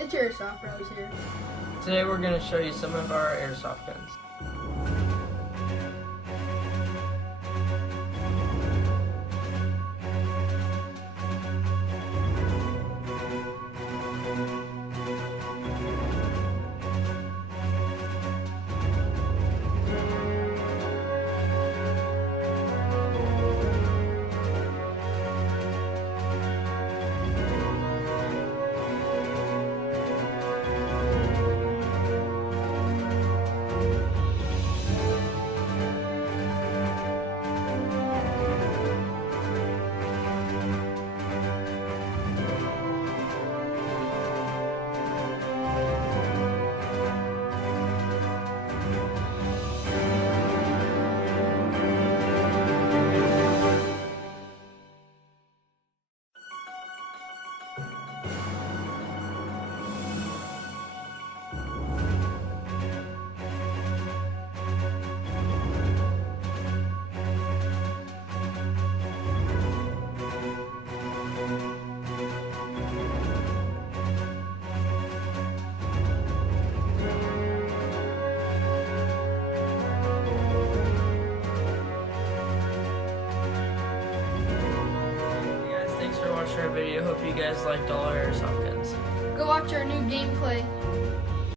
It's Airsoft Bros here. Today we're going to show you some of our airsoft guns. Thanks for watching our video. Hope you guys liked all our airsoft guns. Go watch our new gameplay.